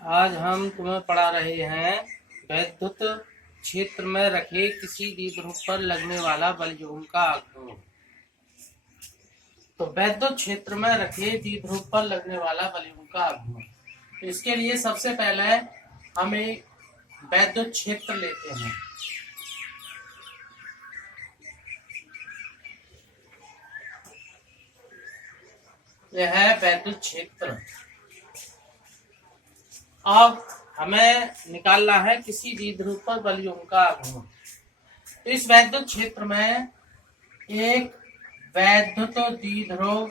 आज हम तुम्हें पढ़ा रहे हैं वैद्युत क्षेत्र में रखे किसी द्विध्रुव पर लगने वाला बलयुग्म का आघूर्ण। तो वैद्युत क्षेत्र में रखे द्विध्रुव पर लगने वाला बलयुग्म का आघूर्ण, तो इसके लिए सबसे पहले हम एक वैद्युत क्षेत्र लेते हैं। यह है वैद्युत क्षेत्र। अब हमें निकालना है किसी द्विध्रुव पर बलयुग्म का आघूर्ण। तो इस वैद्युत क्षेत्र में एक वैद्युत द्विध्रुव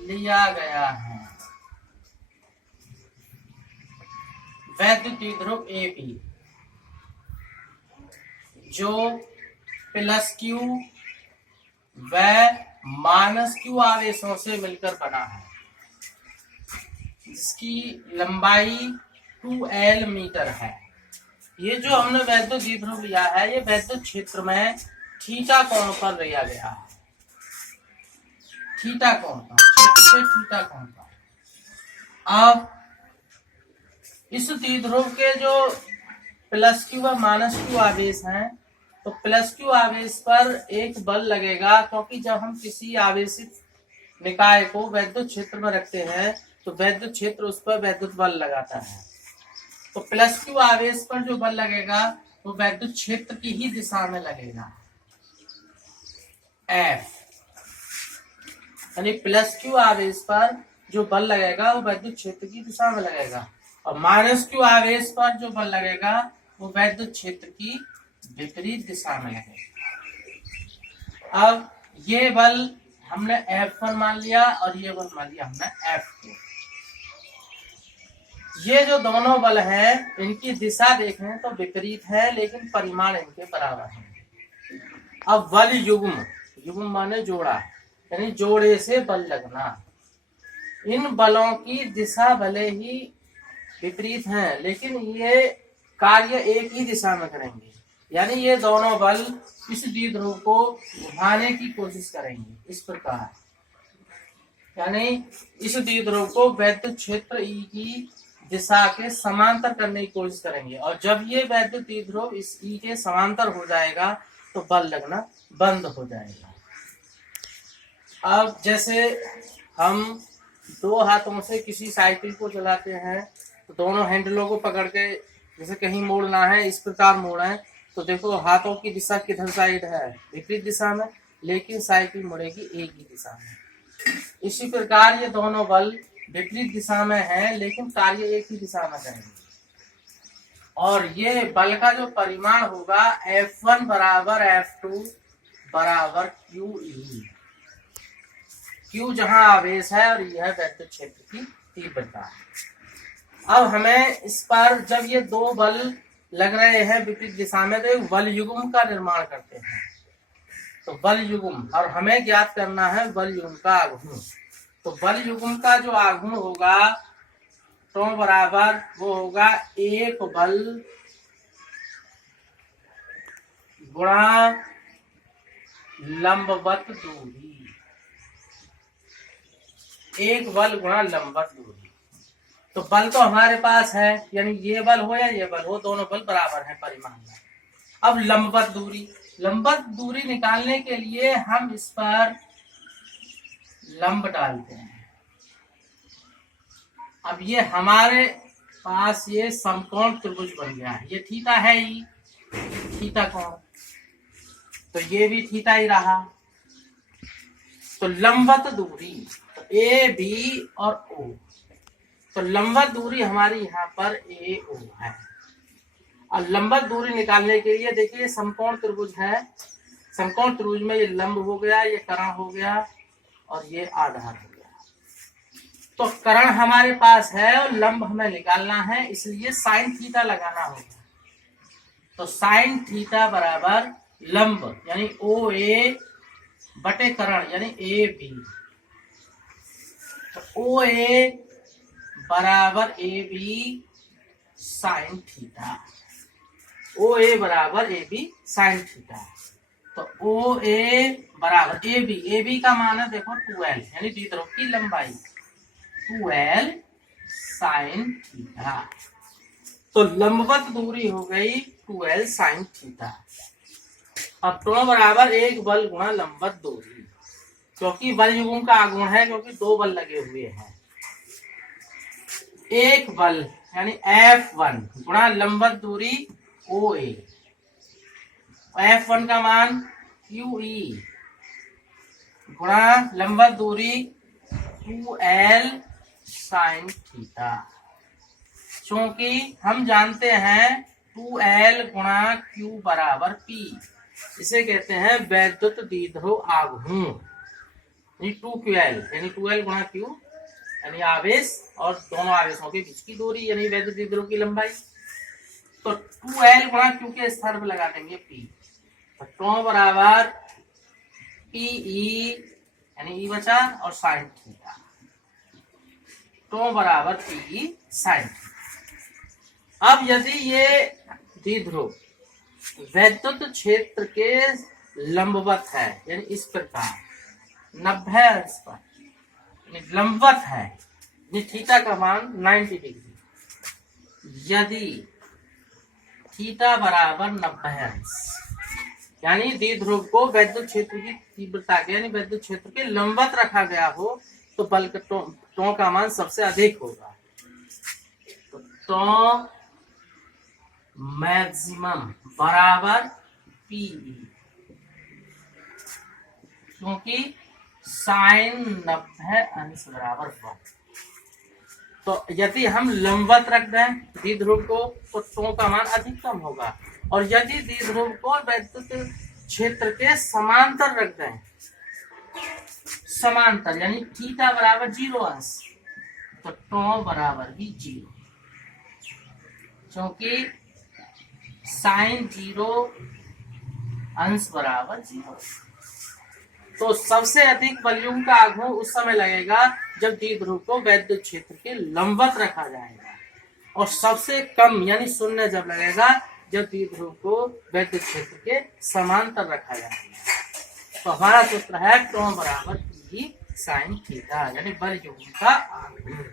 लिया गया है, वैद्युत द्विध्रुव AB, जो प्लस Q व माइनस Q आवेशों से मिलकर बना है, जिसकी लंबाई 2L मीटर है। ये जो हमने वैद्युत द्विध्रुव लिया है, ये वैद्युत क्षेत्र में थीटा कोण पर लिया गया है। थीटा कोण पर, क्षेत्र से थीटा कोण पर। अब इस द्विध्रुव के जो प्लस Q व माइनस Q आवेश हैं, तो प्लस Q आवेश पर एक बल लगेगा, क्योंकि जब हम किसी आवेशित निकाय को वैद्युत क्षेत्र में रखते हैं तो वैद्युत क्षेत्र उस पर वैद्युत बल लगाता है। तो प्लस Q आवेश पर जो बल लगेगा वो वैद्युत क्षेत्र की ही दिशा में लगेगा, F। यानी प्लस Q आवेश पर जो बल लगेगा वो वैद्युत क्षेत्र की दिशा में लगेगा, और माइनस Q आवेश पर जो बल लगेगा वो वैद्युत क्षेत्र की विपरीत दिशा में लगेगा। अब ये बल हमने F1 मान लिया और ये बल मान लिया हमने F2। ये जो दोनों बल हैं, इनकी दिशा देखें तो विपरीत है, लेकिन परिमाण इनके बराबर है। अब बल युग्म, युग्म माने जोड़ा, यानी जोड़े से बल लगना। इन बलों की दिशा भले ही विपरीत है, लेकिन ये कार्य एक ही दिशा में करेंगे। यानी ये दोनों बल इस द्विध्रुव को घुमाने की कोशिश करेंगे इस प्रकार। यानी इस द्विध्रुव को वैद्युत क्षेत्र E की दिशा के समांतर करने की कोशिश करेंगे, और जब ये वैद्युत द्विध्रुव इस E के समांतर हो जाएगा तो बल लगना बंद हो जाएगा। अब जैसे हम दो हाथों से किसी साइकिल को चलाते हैं, तो दोनों हैंडलों को पकड़ के जैसे कहीं मोड़ना है, इस प्रकार मोड़ा है, तो देखो हाथों की दिशा किधर साइड है, विपरीत दिशा में, लेकिन साइकिल मुड़ेगी एक ही दिशा में। इसी प्रकार ये दोनों बल विपरीत दिशा में है, लेकिन कार्य एक ही दिशा में करेंगे। और ये बल का जो परिमाण होगा F1 बराबर F2 बराबर QE। Q जहां आवेश है और यह वैद्युत क्षेत्र की तीव्रता है। अब हमें इस पर जब ये दो बल लग रहे हैं विपरीत दिशा में, तो एक बल युग्म का निर्माण करते हैं। तो बल युग्म, और हमें ज्ञात करना है बल युग्म का आघूर्ण। तो बल युग्म का जो आघूर्ण होगा तो बराबर वो होगा एक बल गुणा लंबवत दूरी। एक बल गुणा लंबवत दूरी। तो बल तो हमारे पास है, यानी ये बल हो या ये बल हो, दोनों बल बराबर है परिमाण में। अब लंबवत दूरी, लंबवत दूरी निकालने के लिए हम इस पर लंब डालते हैं। अब ये हमारे पास ये समकोण त्रिभुज बन गया है। ये थीटा है ही, थीटा कोण, तो ये भी थीटा ही रहा। तो लंबवत दूरी, तो A B और O, तो लंबवत दूरी हमारी यहाँ पर AO है। और लंबवत दूरी निकालने के लिए देखिए समकोण त्रिभुज है, समकोण त्रिभुज में ये लंब हो गया, ये कर्ण हो गया और ये आधार हो गया। तो कर्ण हमारे पास है और लंब हमें निकालना है, इसलिए साइन थीटा लगाना होगा। तो साइन थीटा बराबर लंब यानी OA बटे कर्ण यानी AB। तो OA बराबर AB साइन थीटा, OA बराबर AB साइन थीटा। तो OA बराबर AB का मान है देखो 2L, यानी द्विध्रुव की लंबाई 2L साइन थीटा। तो लंबवत दूरी हो गई 2l साइन थीटा। अब टो बराबर एक बल गुणा लंबवत दूरी, क्योंकि बल युग्म का आगुण है, क्योंकि दो बल लगे हुए हैं। एक बल यानी F1 गुणा लंबवत दूरी OA, F1 का मान QE गुणा लंबवत दूरी 2l साइन थीटा। क्योंकि हम जानते हैं 2l गुणा Q बराबर P, इसे कहते हैं वैद्युत द्विध्रुव आघूर्ण, यानी 2QL यानी 2l गुणा Q यानी आवेश और दोनों आवेशों के बीच की दूरी यानी वैद्युत द्विध्रुव की लंबाई। तो 2l गुणा Q के स्थान पर लगा देंगे P, तो टो बराबर PE यानी E बचा और साइन थीटा, टो बराबर PE साइन थीटा। अब यदि ये द्विध्रुव वैद्युत क्षेत्र के लंबवत है, यानी इस प्रकार 90 अंश पर लंबवत है, थीटा का मान 90 डिग्री, यदि थीटा बराबर 90 अंश यानी द्विध्रुव को वैद्युत क्षेत्र की तीव्रता के यानी वैद्युत क्षेत्र के लंबवत रखा गया हो, तो बल का टो का मान सबसे अधिक होगा। तो टो मैक्सिमम बराबर PE, क्योंकि साइन 90 अंश बराबर 1। तो यदि हम लंबवत रख दें द्विध्रुव को, तो टो का मान अधिकतम होगा, और यदि द्विध्रुव को वैद्युत क्षेत्र के समांतर रख दें, समांतर यानी थीटा बराबर 0 अंश, तो टो बराबर भी 0, क्योंकि साइन 0 अंश बराबर 0। तो सबसे अधिक बलयुग्म का आघूर्ण उस समय लगेगा जब द्विध्रुव को वैद्युत क्षेत्र के लंबवत रखा जाएगा, और सबसे कम यानी शून्य जब लगेगा जब द्विध्रुव को वैद्युत क्षेत्र के समांतर रखा जाएगा। तो हमारा सूत्र है टो बराबर PE साइन थीटा, यानी बल युग्म का आघूर्ण।